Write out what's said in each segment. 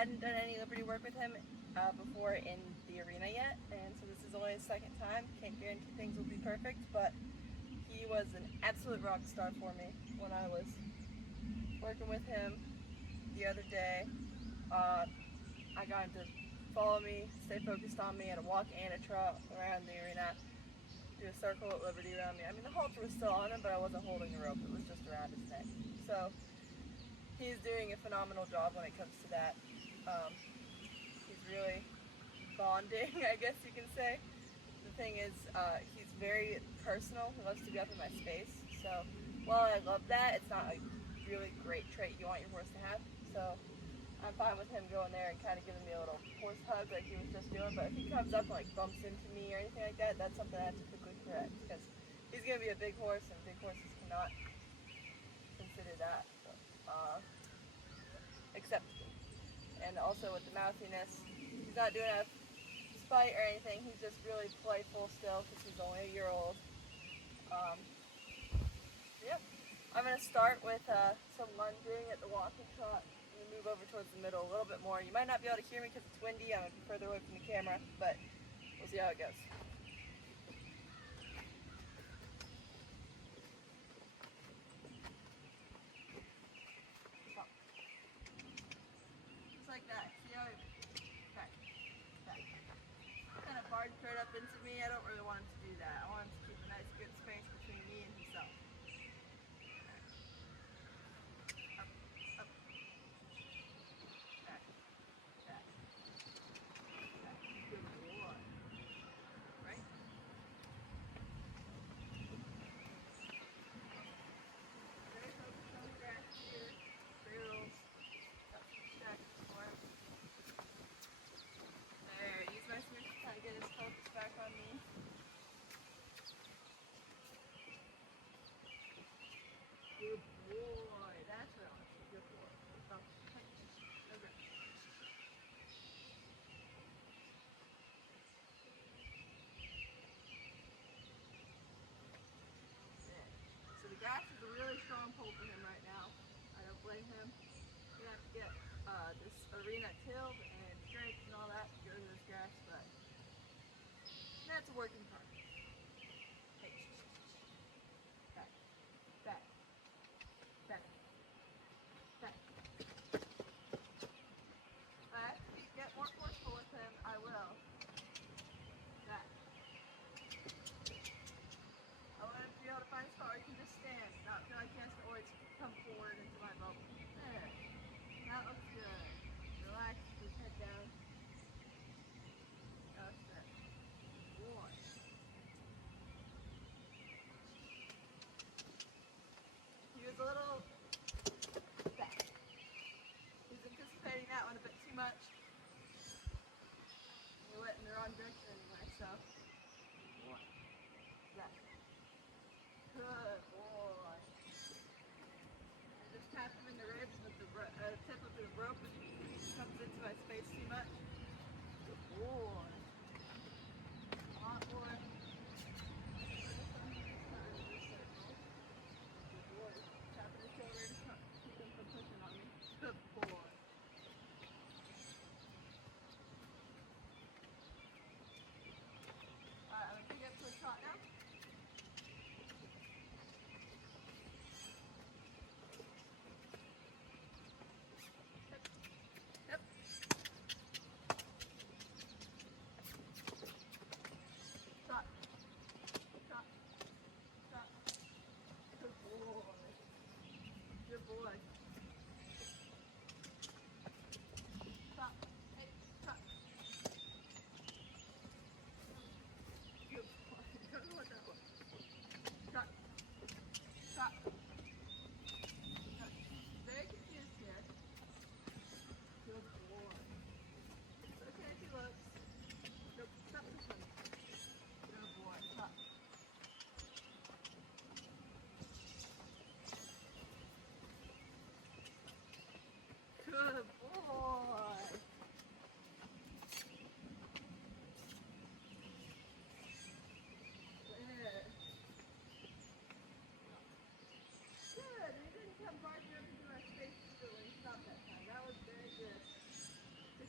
hadn't done any Liberty work with him before in the arena yet, and so this is only his second time. Can't guarantee things will be perfect, but he was an absolute rock star for me when I was working with him the other day. I got him to follow me, stay focused on me, at a walk and a trot around the arena, do a circle at Liberty around me. I mean, the halter was still on him, but I wasn't holding the rope. It was just around his neck. So he's doing a phenomenal job when it comes to that. He's really bonding, I guess you can say. The thing is, he's very personal. He loves to be up in my space. So while I love that, it's not a really great trait you want your horse to have. So I'm fine with him going there and kind of giving me a little horse hug like he was just doing. But if he comes up and like bumps into me or anything like that, that's something I have to quickly correct, because he's going to be a big horse, and big horses cannot consider that acceptable. And also with the mouthiness, he's not doing it spite or anything. He's just really playful still because he's only a year old. Yep. I'm going to start with some lunging at the walk and trot and move over towards the middle a little bit more. You might not be able to hear me because it's windy. I'm going to be further away from the camera, but we'll see how it goes. Just like that. See how it... Back. Back. Kind of barged right up into me. I don't really want him to do that. I want him to keep a nice good space between me and himself. Up, up, back, back, back. Good boy. Right? Very focused on the grass here. Drills. Up, check for him. There, use my smooth to kind of get his focus back on me. Good boy. That's what I want you. Good boy. Stop. Okay. There. So the grass is a really strong pull for him right now. I don't blame him. You have to get this arena tilled and straight and all that to go to this grass, but that's a work in progress. Hey, back, back, back, back. If I have to get more forceful with him, I will. Back. I want him to be able to find a spot where he can just stand, not feel like he has to always come forward into my bubble. There. That looks good. Relax, his head down. That's it. Boy. He was a little back. He's anticipating that one a bit too much. We went in the wrong direction anyway, so. Boy. Back. Good boy. I just tap him in the ribs with the tip of the rope if he comes into my space too much. Good boy. Come on, boy. Good boy. Tapping his shoulder to keep him from pushing on me. Good boy. Alright, I'm going to pick up to a trot now.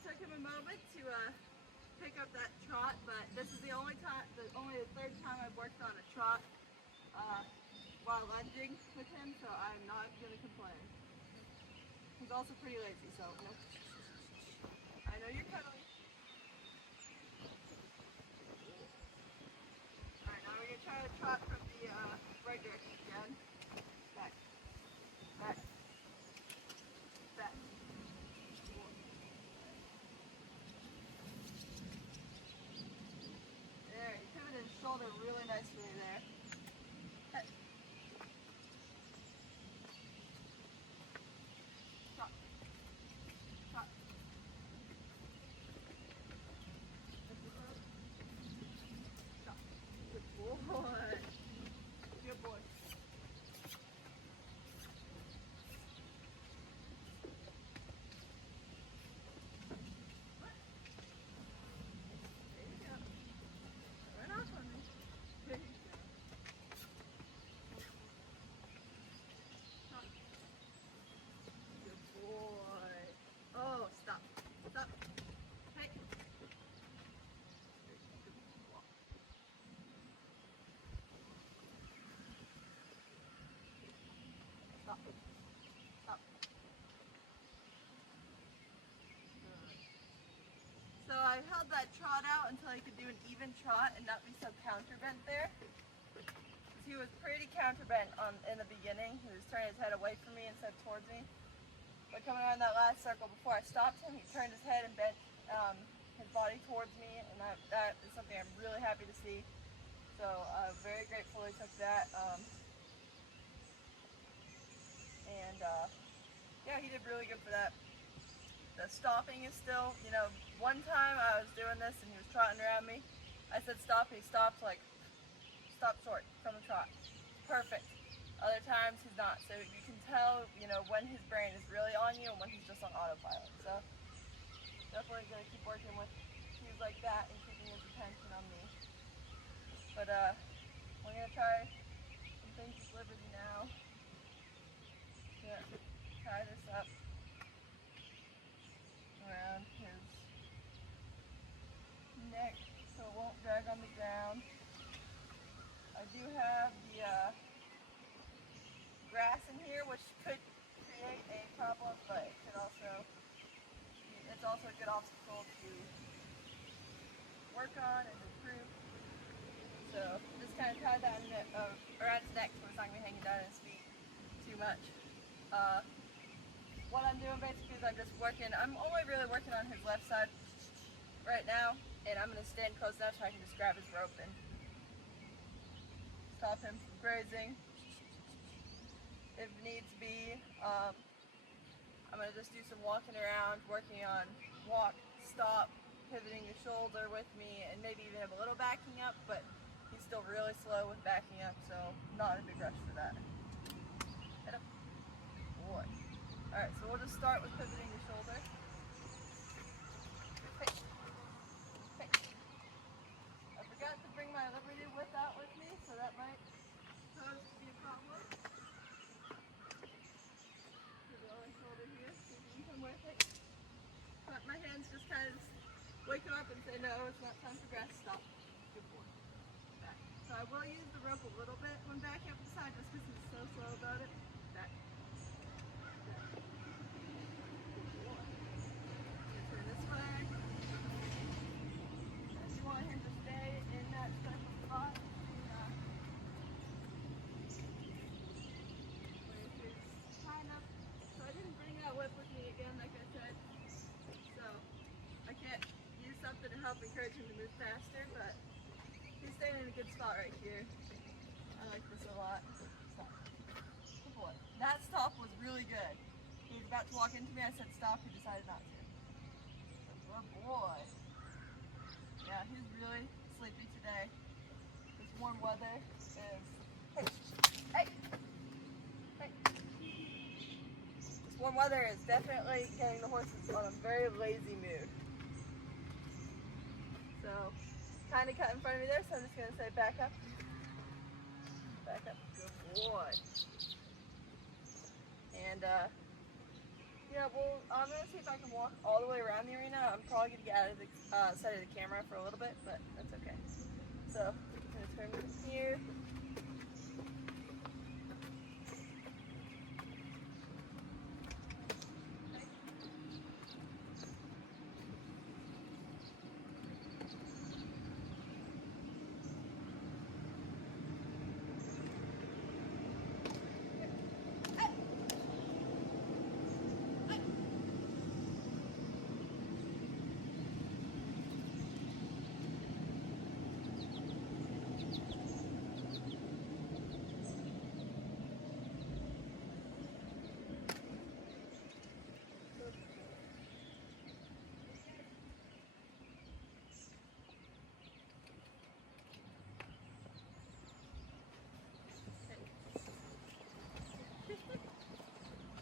took him a moment to pick up that trot, but this is the only third time I've worked on a trot while lunging with him, so I'm not going to complain. He's also pretty lazy, so no. I know you're cuddling. Alright, now we're going to try to trot from the right direction again. Back. Back. Back. There, you pivoted his shoulder really nicely there. Hey. Trot. Trot. Trot. Good boy. Good boy. There you go. Run off on me. There you go. Stop. Good boy. Oh, stop. Stop. Hey. Stop. Stop. So I held that trot out until he could do an even trot and not be so counterbent there. He was pretty counterbent in the beginning. He was turning his head away from me instead of towards me. But coming around that last circle before I stopped him, he turned his head and bent his body towards me, and that is something I'm really happy to see. So I'm very grateful he took that. Yeah, he did really good for that. The stopping is still, one time I was doing this and he was trotting around me. I said stop, and he stopped stopped short from the trot. Perfect. Other times he's not. So you can tell, when his brain is really on you and when he's just on autopilot. So definitely gonna keep working with cues like that and keeping his attention on me. But we're gonna try some things with Liberty now. Yeah, tie this up around his neck so it won't drag on the ground. I do have the grass in here, which could create a problem, but it's also a good obstacle to work on and improve. So just kind of tie that around his neck so it's not going to be hanging down his feet too much. What I'm doing basically is I'm only really working on his left side right now, and I'm going to stand close enough so I can just grab his rope and stop him from grazing. If needs be, I'm going to just do some walking around, working on walk, stop, pivoting your shoulder with me, and maybe even have a little backing up, but he's still really slow with backing up, so not a big rush for that. Head up. Boy. Alright, so we'll just start with pivoting your shoulder. Hey. Hey. I forgot to bring my Liberty whip out with me, so that might pose to be a problem. Pivot on shoulder here, so you can come with it. But my hands just kind of wake him up and say, no, it's not time for grass, stop. Good boy. Back. So I will use the rope a little bit when backing up the side just because he's so slow about it. Back. Turn this way. I do want him to stay in that special spot. So I didn't bring that whip with me again, like I said. So I can't use something to help encourage him to move faster, but he's staying in a good spot right here. I like this a lot. Stop. Good boy. That stop was really good. He was about to walk into me, I said stop, he decided not to. Good boy. Yeah, he's really sleepy today. This warm weather is... Hey! Hey! Hey! This warm weather is definitely getting the horses on a very lazy mood. So, kind of cut in front of me there, so I'm just going to say back up. Back up. Good boy. And Yeah, well, I'm going to see if I can walk all the way around the arena. I'm probably going to get out of the side of the camera for a little bit, but that's okay. So, I'm going to turn from here.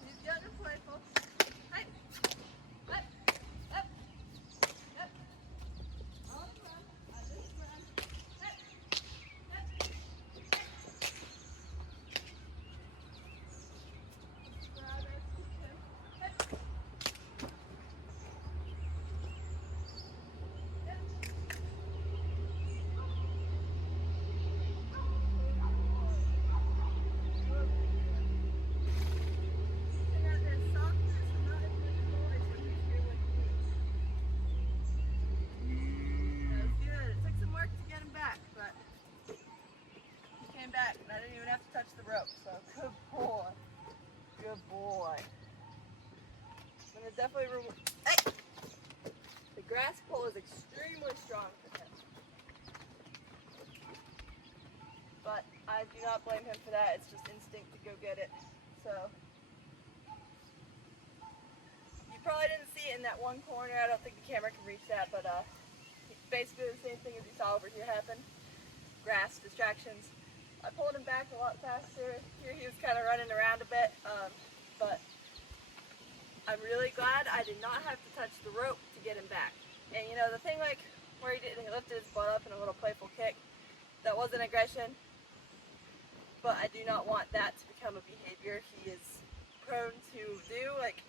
He's young and playful. Hey! Up! Up! Up! On the run. On this run. Up! Up! Progress. Keep him. Up! Back, and I didn't even have to touch the rope, so good boy. Good boy. I'm gonna definitely hey! The grass pull is extremely strong for him. But I do not blame him for that, it's just instinct to go get it. So you probably didn't see it in that one corner, I don't think the camera can reach that, but basically the same thing as you saw over here happen. Grass, distractions. I pulled him back a lot faster. Here he was kind of running around a bit, but I'm really glad I did not have to touch the rope to get him back. And you know, the thing like where he lifted his butt up in a little playful kick, that wasn't aggression, but I do not want that to become a behavior he is prone to do. Like,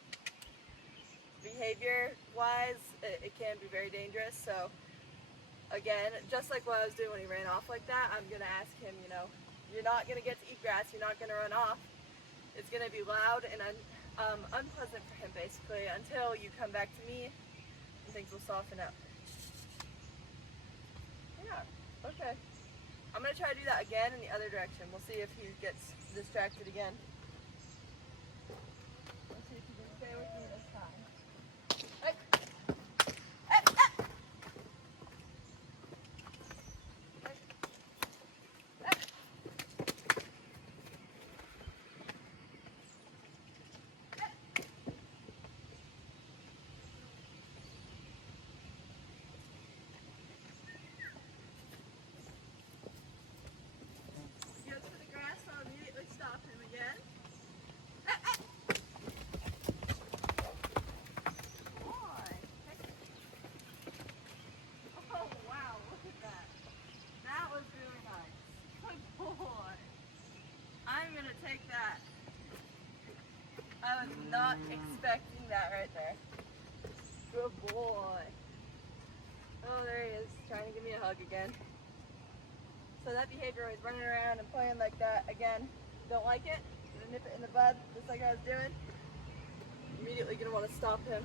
behavior-wise, it can be very dangerous, so again, just like what I was doing when he ran off like that, I'm going to ask him, you know, you're not going to get to eat grass, you're not going to run off. It's going to be loud and unpleasant for him, basically, until you come back to me and things will soften up. Yeah, okay. I'm going to try to do that again in the other direction. We'll see if he gets distracted again. Let's see if he can stay with me this time. Hey. Hey. Hey. Take that. I was not expecting that right there. Good boy. Oh, there he is, trying to give me a hug again. So that behavior was running around and playing like that, again, don't like it. Gonna nip it in the bud, just like I was doing. Immediately gonna want to stop him.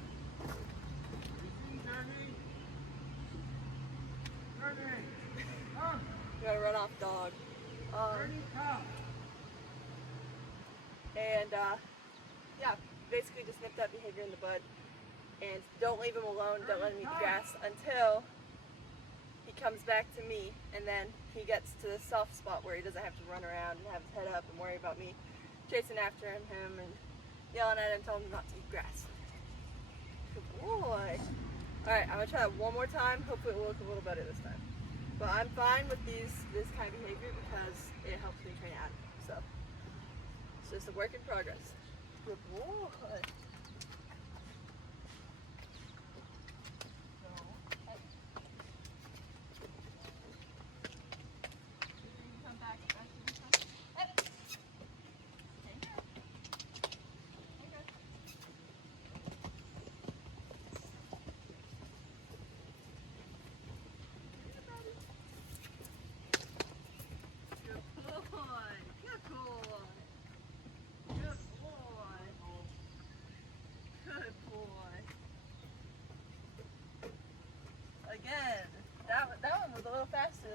You gotta run off dog. And yeah, basically just nip that behavior in the bud and don't leave him alone, don't let him eat the grass until he comes back to me, and then he gets to the soft spot where he doesn't have to run around and have his head up and worry about me chasing after him and yelling at him, telling him not to eat grass. Good boy. Alright, I'm going to try that one more time. Hopefully it will look a little better this time. But I'm fine with this kind of behavior because it helps me train out of him. So it's just a work in progress. Good boy.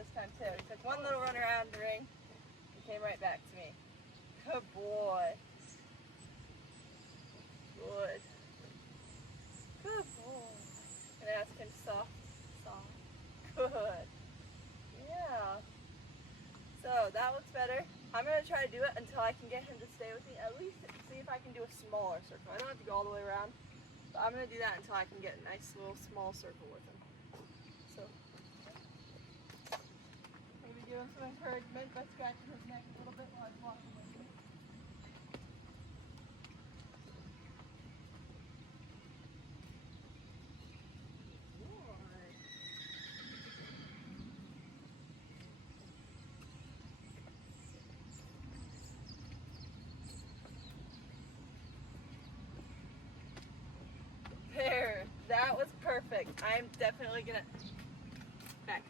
this time too. He took one little run around the ring and came right back to me. Good boy. Good. Good boy. And ask him soft, soft. Good. Yeah. So that looks better. I'm going to try to do it until I can get him to stay with me. At least see if I can do a smaller circle. I don't have to go all the way around. But I'm going to do that until I can get a nice little small circle with him. So maybe give him some encouragement by scratching his neck a little bit while I'm walking with him. There, that was perfect. I'm definitely gonna back.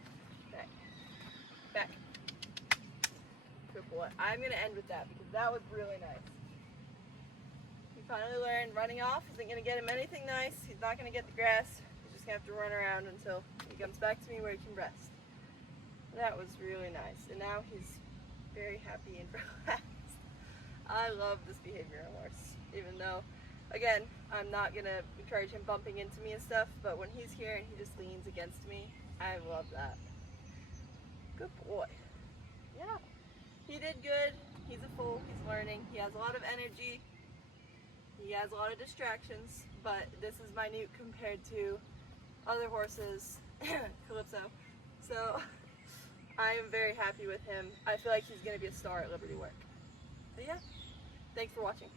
Good boy. I'm gonna end with that because that was really nice. He finally learned running off isn't gonna get him anything nice. He's not gonna get the grass. He's just gonna have to run around until he comes back to me where he can rest. That was really nice. And now he's very happy and relaxed. I love this behavior in a horse, even though, again, I'm not going to encourage him bumping into me and stuff, but when he's here and he just leans against me, I love that. Good boy. Yeah, he did good. He's a fool. He's learning. He has a lot of energy. He has a lot of distractions, but this is minute compared to other horses, Calypso. So I am very happy with him. I feel like he's going to be a star at Liberty Work. But yeah, thanks for watching.